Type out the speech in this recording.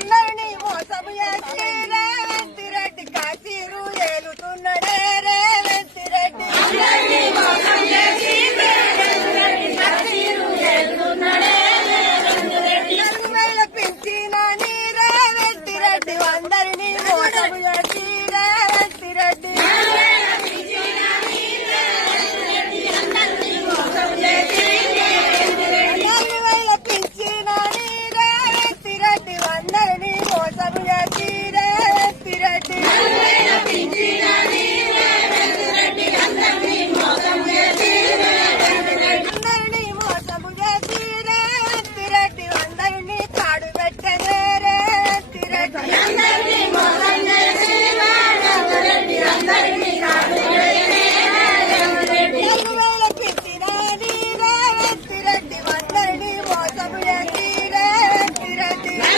అందరినీ మోసం చేసి రేవంత్ రెడ్డి కాశీరు ఏలుతున్నాడే రేవంత్ రెడ్డి పింఛనని రేవంత్ రెడ్డి అందరినీ